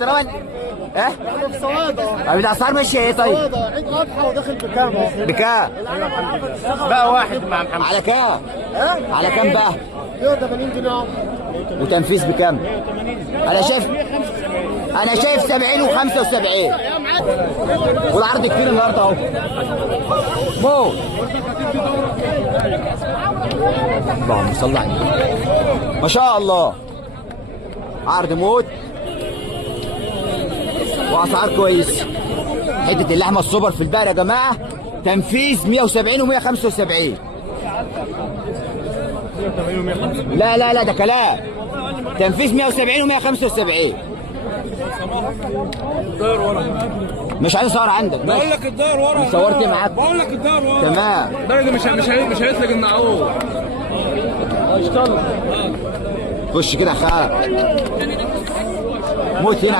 طالما ايه؟ طب الاسعار ماشيه ايه طيب؟ عيد اضحى وداخل بكام؟ بكام؟ بقى واحد مع محمد. على كام؟ على كام بقى؟ 180 جنيه. وتنفيذ بكام؟ انا شايف 70 و75. والعرض كتير النهارده اهو. مو اللهم صل على النبي. ما شاء الله. عرض موت واسعار كويس. حته اللحمه السوبر في البقر يا جماعه تنفيذ 170 و175. لا لا لا ده كلام. تنفيذ 170 و175. الدار ورا. مش عايز اصور عندك. بقول لك الدار ورا. صورت معاك. بقول لك الدار ورا. تمام. ده مش هيطلق المعقول. خش كده يا خال. موت هنا.